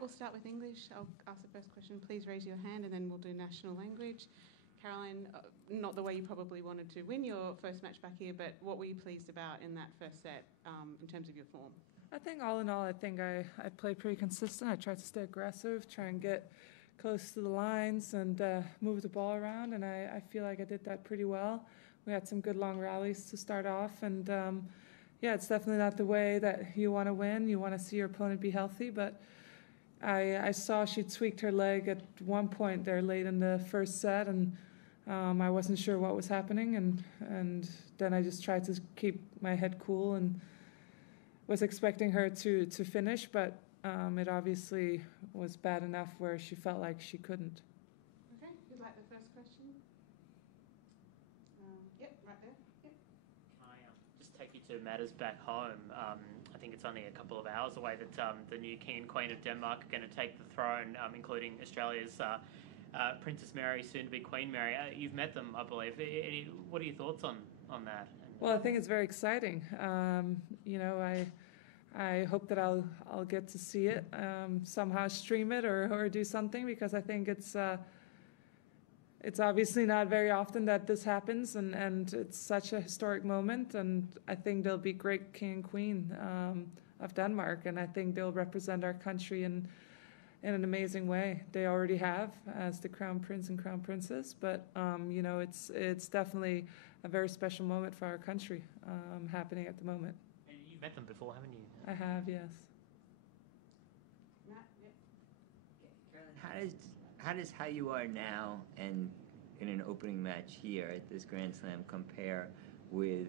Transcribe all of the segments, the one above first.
we'll start with English. I'll ask the first question. Please raise your hand and then we'll do national language. Caroline, not the way you probably wanted to win your first match back here, but what were you pleased about in that first set in terms of your form? I think all in all, I think I played pretty consistent. I tried to stay aggressive, try and get close to the lines and move the ball around, and I feel like I did that pretty well. We had some good long rallies to start off, and yeah, it's definitely not the way that you want to win. You want to see your opponent be healthy, but I saw she tweaked her leg at one point there late in the first set, and I wasn't sure what was happening, and then I just tried to keep my head cool and was expecting her to finish, but it obviously was bad enough where she felt like she couldn't. Okay, who'd like the first question? Yep, right there. Yep. Can I just take you to matters back home? I think it's only a couple of hours away that the new King and Queen of Denmark are going to take the throne, including Australia's Princess Mary, soon to be Queen Mary. You've met them, I believe. What are your thoughts on that? Well, I think it's very exciting. You know, I hope that I'll get to see it, somehow stream it or do something, because I think it's obviously not very often that this happens, and it's such a historic moment, and I think they'll be great king and queen of Denmark, and I think they'll represent our country in an amazing way. They already have as the crown prince and crown princess, but you know, it's definitely a very special moment for our country happening at the moment. And you've met them before, haven't you? I have, yes. Matt, yep. Caroline, how does how you are now and in an opening match here at this Grand Slam compare with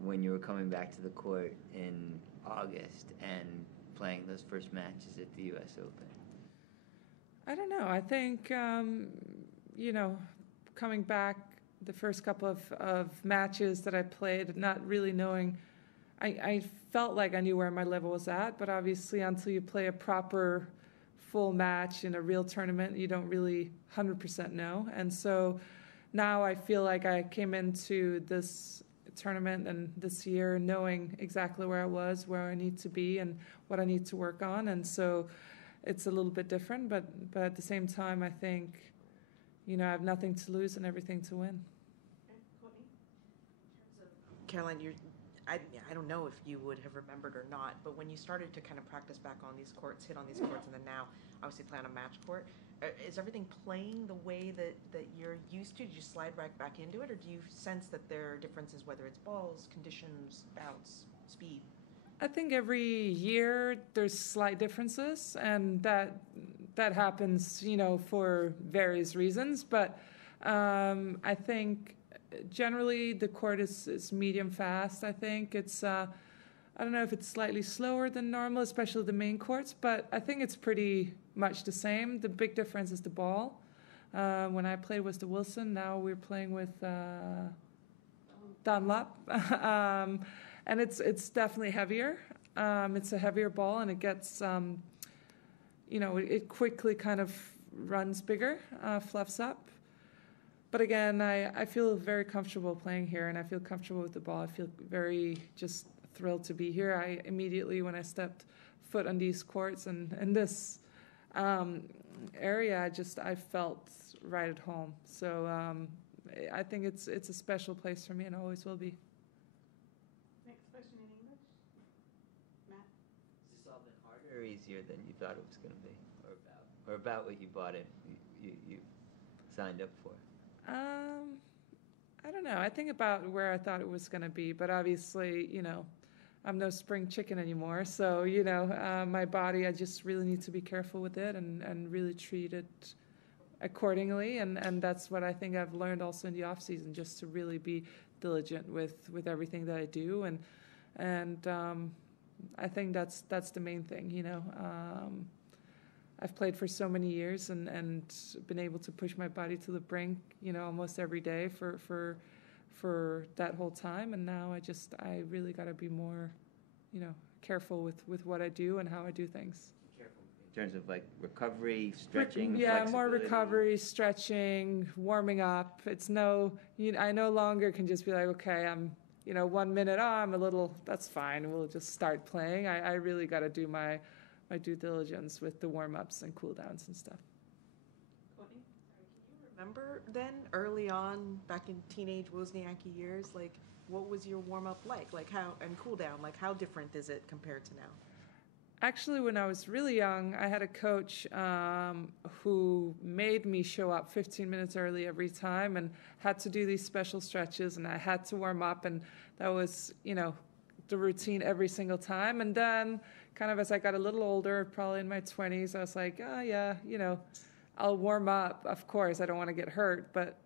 when you were coming back to the court in August and playing those first matches at the U.S. Open? I don't know. I think, you know, coming back the first couple of matches that I played, not really knowing, I felt like I knew where my level was at, but obviously until you play a proper full match in a real tournament, you don't really 100% know. And so now I feel like I came into this tournament and this year knowing exactly where I was, where I need to be, and what I need to work on. And so it's a little bit different, but at the same time, I think, you know, I have nothing to lose and everything to win. Okay, Courtney? Caroline, I don't know if you would have remembered or not, but when you started to kind of practice back on these courts, hit on these courts, and then now obviously play on a match court, is everything playing the way that you're used to? Do you slide right back into it, or do you sense that there are differences, whether it's balls, conditions, bounce, speed? I think every year there's slight differences, and that happens, you know, for various reasons. But I think generally the court is medium fast. I think it's I don't know if it's slightly slower than normal, especially the main courts, but I think it's pretty much the same. The big difference is the ball. When I played was the Wilson. Now we're playing with Dunlop. And it's definitely heavier. It's a heavier ball, and it gets, you know, it quickly kind of runs bigger, fluffs up. But again, I feel very comfortable playing here, and I feel comfortable with the ball. I feel very just thrilled to be here. I immediately, when I stepped foot on these courts and in this area, I felt right at home. So I think it's a special place for me, and always will be. Next question in English. Matt? Has this all been harder or easier than you thought it was going to be, or about what you bought it, you signed up for? I don't know. I think about where I thought it was going to be, but obviously, you know, I'm no spring chicken anymore. So, you know, my body, I just really need to be careful with it and really treat it accordingly. And that's what I think I've learned also in the off season, just to really be diligent with everything that I do. And I think that's the main thing, you know. I've played for so many years and been able to push my body to the brink, you know, almost every day for that whole time. And now I really got to be more, you know, careful with what I do and how I do things. Careful in terms of like recovery, stretching, yeah, more recovery, stretching, warming up. It's I no longer can just be like, okay, I'm, you know, 1 minute, I'm a little, that's fine, we'll just start playing. I really got to do my my due diligence with the warm-ups and cool-downs and stuff. Courtney? Remember then, early on, back in teenage Wozniacki years, like, what was your warm-up like how, and cool-down, like, how different is it compared to now? Actually, when I was really young, I had a coach who made me show up 15 minutes early every time and had to do these special stretches, and I had to warm up, and that was, the routine every single time. And then kind of as I got a little older, probably in my 20s, I was like, oh yeah, I'll warm up. Of course, I don't want to get hurt, but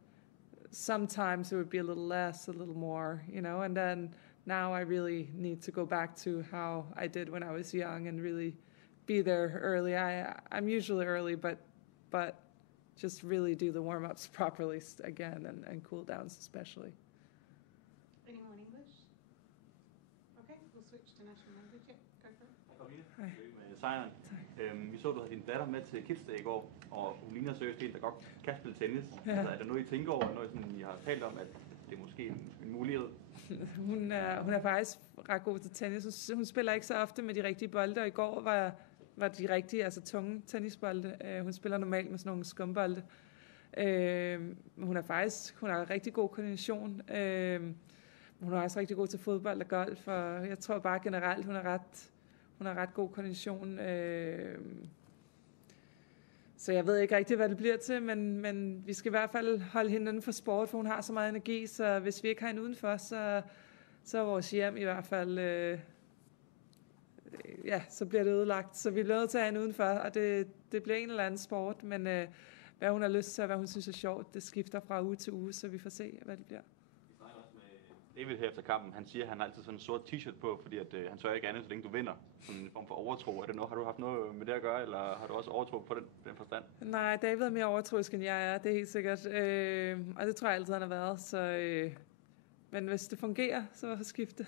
sometimes it would be a little less, a little more, and then now I really need to go back to how I did when I was young and really be there early. I'm usually early, but just really do the warm-ups properly again and cool downs especially. Any more in English? Okay, we'll switch to national language. Yeah, go for it. Karoline, Hej. tillykke med sejren. Vi så, du havde din datter med til Kids Day i går, og hun ligner seriøst en, der godt kan spille tennis. Ja. Altså, er der noget, I tænker over, noget sådan, I har talt om, at det er måske en mulighed? Hun er faktisk ret god til tennis. Hun spiller ikke så ofte med de rigtige bolde, og i går var de rigtige, altså tunge tennisbolde. Hun spiller normalt med sådan nogle skumbolde. Hun har rigtig god koordination. Hun er også rigtig god til fodbold og golf, og jeg tror bare generelt, hun har ret god koordination. Så jeg ved ikke rigtig, hvad det bliver til, men vi skal i hvert fald holde hende inden for sport, for hun har så meget energi, så hvis vi ikke har hende udenfor, så er vores hjem i hvert fald, så bliver det ødelagt. Så vi er nødt til at have hende udenfor, og det bliver en eller anden sport, men hvad hun har lyst til, og hvad hun synes er sjovt, det skifter fra uge til uge, så vi får se, hvad det bliver. Vi snakker også med David her efter kampen. Han siger, at han har altid sådan en sort t-shirt på, fordi at, han tør ikke andet, så længe du vinder. Sådan en form for overtro. Er det noget, har du haft noget med det at gøre, eller har du også overtro på den forstand? Nej, David er mere overtroisk, end jeg er, det er helt sikkert. Og det tror jeg altid, han har været. Så, men hvis det fungerer, så skifte.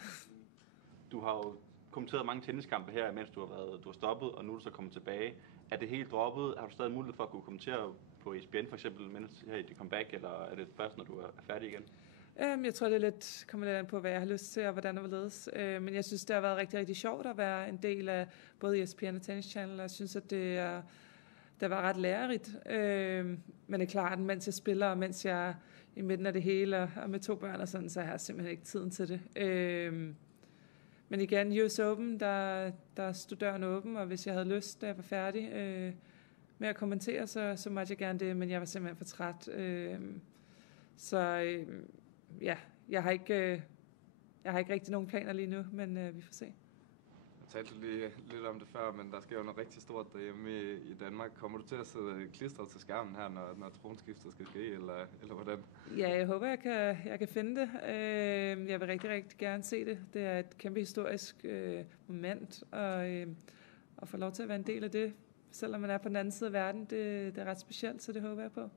Du har jo kommenteret mange tenniskampe her, mens du har stoppet, og nu er du så kommet tilbage. Er det helt droppet? Har du stadig mulighed for at kunne kommentere på ESPN for eksempel, mens her i dit comeback, eller er det først, når du er færdig igen? Jeg tror, det kommer lidt an på, hvad jeg har lyst til, og hvordan og hvorledes. Men jeg synes, det har været rigtig, rigtig sjovt at være en del af både ESPN og Tennis Channel, og jeg synes, at det var ret lærerigt. Men det er klart, mens jeg spiller, og mens jeg er i midten af det hele, og med 2 børn og sådan, så har jeg simpelthen ikke tiden til det. Men igen, US Open, der stod døren åben, og hvis jeg havde lyst, da jeg var færdig med at kommentere, så måtte jeg gerne det, men jeg var simpelthen for træt. Jeg har ikke rigtig nogen planer lige nu, men vi får se. Jeg talte lige lidt om det før, men der sker jo noget rigtig stort derhjemme i Danmark. Kommer du til at sidde klistret til skærmen her, når tronskiftet skal ske, eller hvordan? Ja, jeg håber, jeg kan finde det. Jeg vil rigtig, rigtig gerne se det. Det er et kæmpe historisk moment, og få lov til at være en del af det, selvom man er på den anden side af verden. Det er ret specielt, så det håber jeg på.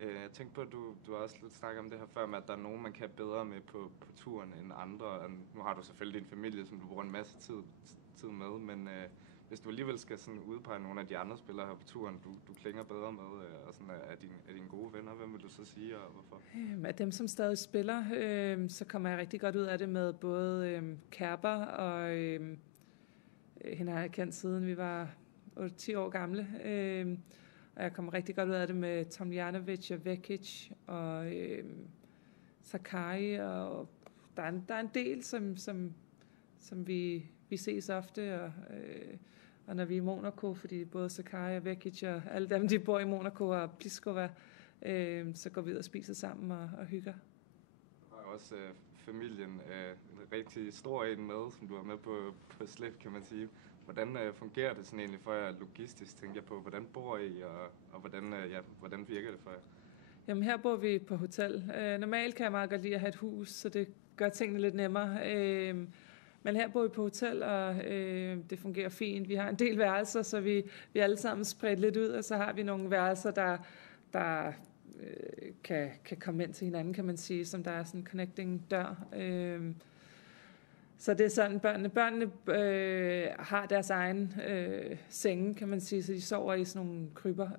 Jeg tænkte på, at du har også lidt snakket om det her før, med at der er nogen, man kan bedre med på turen end andre. Og nu har du selvfølgelig din familie, som du bruger en masse tid med, men hvis du alligevel skal sådan udpege nogle af de andre spillere her på turen, du klinger bedre med, og sådan er dine gode venner, hvem vil du så sige, og hvorfor? Af dem, som stadig spiller, så kommer jeg rigtig godt ud af det med både Kerber og hende har jeg kendt siden vi var 8-10 år gamle. Og jeg kommer rigtig godt ud af det med Tomljanovic og Vekic og Sakai, og der er en del, som vi ses ofte, og når vi er i Monaco, fordi både Sakai og Vekic og alle dem, de bor i Monaco og Pliskova, så går vi ud og spiser sammen og hygger. Der er også familien, en rigtig stor en med, som du har med på slip, kan man sige. Hvordan fungerer det sådan egentlig for jer logistisk, tænker jeg på? Hvordan bor I, og hvordan virker det for jer? Jamen her bor vi på hotel. Normalt kan jeg meget godt lide at have et hus, så det gør tingene lidt nemmere. Men her bor vi på hotel, og det fungerer fint. Vi har en del værelser, så vi er alle sammen spredt lidt ud, og så har vi nogle værelser, der kan komme ind til hinanden, kan man sige, som der er sådan en connecting dør. Så det er sådan, børnene har deres egen senge, kan man sige, så de sover i sådan nogle kryber,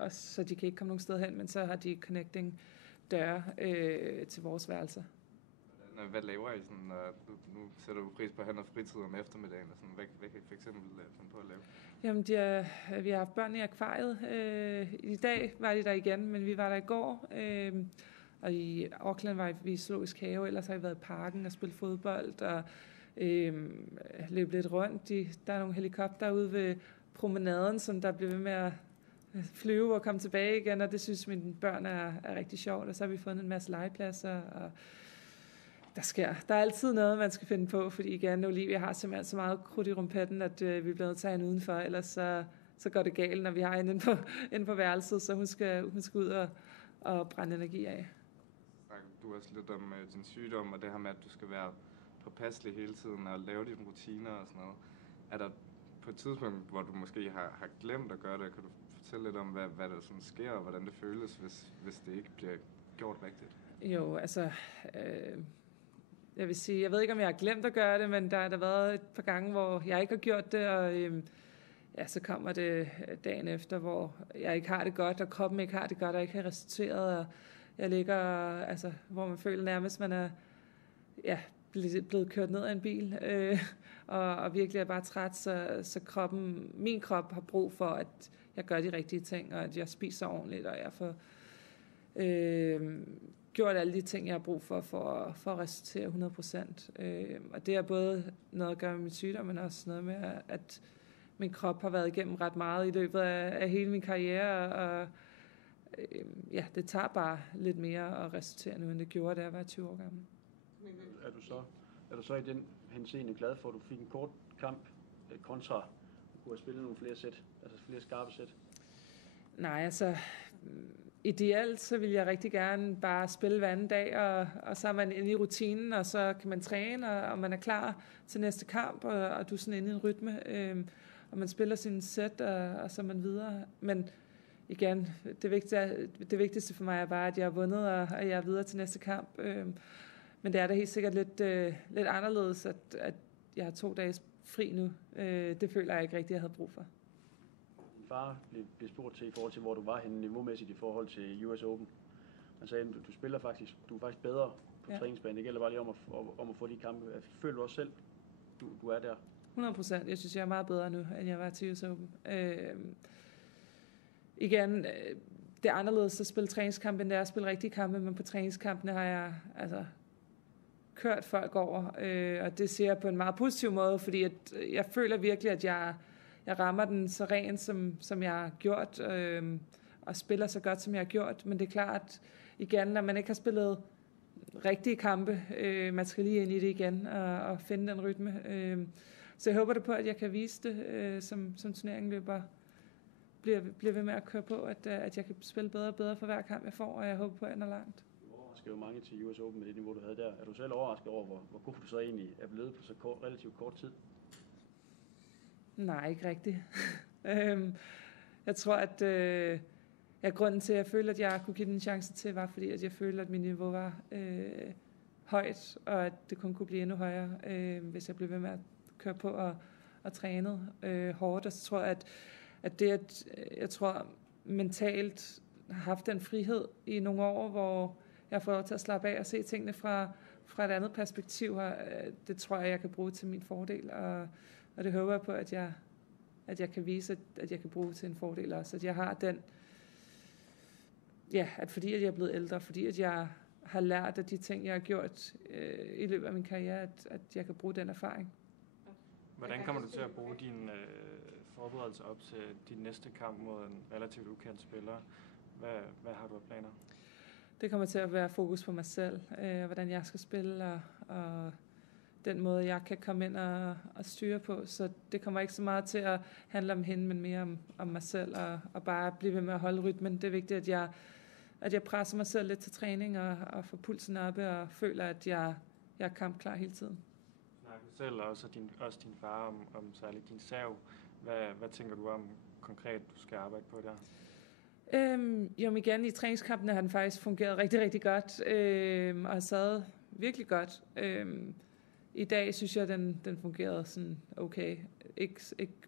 og så de kan ikke komme nogen sted hen, men så har de connecting døre til vores værelser. Hvad laver I sådan, nu sætter du pris på at have noget fritid om eftermiddagen, og sådan, hvad kan I for eksempel finde på at lave? Jamen, vi har haft børn i akvariet. I dag var de der igen, men vi var der i går. Og i Auckland var vi i zoologisk have, ellers har vi været i parken og spillet fodbold og løbet lidt rundt. Der er nogle helikopter ude ved promenaden, som der bliver ved med at flyve og komme tilbage igen, og det synes mine børn er rigtig sjovt. Og så har vi fundet en masse legepladser, og der er altid noget, man skal finde på, fordi igen, Olivia har simpelthen så meget krudt i rumpetten, at vi bliver nødt til at have hende udenfor, ellers så går det galt, når vi har hende inde på værelset, så hun skal ud og brænde energi af. Du også lidt om din sygdom, og det her med, at du skal være påpasselig hele tiden og lave dine rutiner og sådan noget. Er der på et tidspunkt, hvor du måske har glemt at gøre det, kan du fortælle lidt om, hvad der sådan sker, og hvordan det føles, hvis det ikke bliver gjort rigtigt? Jo, altså, jeg vil sige, jeg ved ikke, om jeg har glemt at gøre det, men der har været et par gange, hvor jeg ikke har gjort det, og så kommer det dagen efter, hvor jeg ikke har det godt, og kroppen ikke har det godt, og ikke har restitueret, og jeg ligger, altså, hvor man føler nærmest, man er blevet kørt ned af en bil, og virkelig er bare træt, så min krop har brug for, at jeg gør de rigtige ting, og at jeg spiser ordentligt, og jeg får gjort alle de ting, jeg har brug for at restituere 100%. Og det er både noget at gøre med min sygdom, men også noget med, at min krop har været igennem ret meget i løbet af hele min karriere, og det tager bare lidt mere at restituere nu, end det gjorde, da jeg var 20 år gammel. Er du så i den henseende glad for, at du fik en kort kamp kontra at kunne have spillet nogle flere sæt, altså flere skarpe sæt? Nej, altså ideelt så vil jeg rigtig gerne bare spille hver anden dag, og så er man inde i rutinen, og så kan man træne, og man er klar til næste kamp, og du er sådan inde i en rytme, og man spiller sin sæt, og så er man videre. Men igen, det vigtigste for mig er bare, at jeg har vundet, og jeg er videre til næste kamp. Men det er da helt sikkert lidt anderledes, at jeg har 2 dage fri nu. Det føler jeg ikke rigtigt, jeg havde brug for. Din far blev spurgt til i forhold til, hvor du var henne niveaumæssigt i forhold til US Open. Han sagde, at du er faktisk bedre på træningsbanen. Det gælder bare lige om at få de kampe. Føler du også selv, du er der? 100%. Jeg synes, jeg er meget bedre nu, end jeg var til US Open. Igen, det er anderledes at spille træningskampe, end det er at spille rigtige kampe, men på træningskampene har jeg kørt folk over, og det siger jeg på en meget positiv måde, fordi at jeg føler virkelig, at jeg rammer den så ren, som jeg har gjort, og spiller så godt, som jeg har gjort, men det er klart, igen, når man ikke har spillet rigtige kampe, man skal lige ind i det igen, og finde den rytme. Så jeg håber det på, at jeg kan vise det, som turneringen bliver ved med at køre på, at jeg kan spille bedre og bedre for hver kamp, jeg får, og jeg håber på, at jeg når langt. Du overrasker jo mange til US Open med det niveau, du havde der. Er du selv overrasket over, hvor god du så egentlig er blevet på så relativt kort tid? Nej, ikke rigtigt. Jeg tror, at grunden til, at jeg følte, at jeg kunne give den en chance til, var fordi, at jeg følte, at mit niveau var højt, og at det kun kunne blive endnu højere, hvis jeg blev ved med at køre på og træne hårdt. Og så tror jeg, at jeg tror mentalt har haft den frihed i nogle år, hvor jeg får lov til at slappe af og se tingene fra et andet perspektiv, og det tror jeg kan bruge til min fordel, og det håber jeg på, at jeg kan vise, at jeg kan bruge til en fordel også, at jeg har den, at fordi at jeg er blevet ældre, fordi at jeg har lært af de ting, jeg har gjort i løbet af min karriere, at jeg kan bruge den erfaring. Hvordan kommer du til at bruge din forberedelse op til din næste kamp mod en relativt ukendt spiller? Hvad har du af planer? Det kommer til at være fokus på mig selv, hvordan jeg skal spille, og den måde, jeg kan komme ind og styre på. Så det kommer ikke så meget til at handle om hende, men mere om mig selv, og bare blive ved med at holde rytmen. Det er vigtigt, at jeg presser mig selv lidt til træning, og får pulsen oppe, og føler, at jeg er kampklar hele tiden. Snakker du selv og også din far om særligt din sav. Hvad tænker du om konkret, du skal arbejde på der? Jo, igen, i træningskampene har den faktisk fungeret rigtig, rigtig godt, og har sad virkelig godt. I dag synes jeg, den fungerede sådan okay, ikke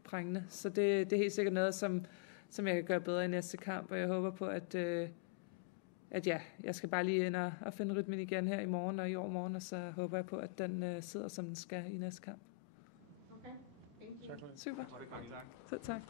prængende. Så det er helt sikkert noget, som jeg kan gøre bedre i næste kamp, og jeg håber på, at ja, jeg skal bare lige ind og finde rytmen igen her i morgen og i overmorgen, og så håber jeg på, at den sidder, som den skal i næste kamp. Okay, thank you. Tak for det. Super. Så tak.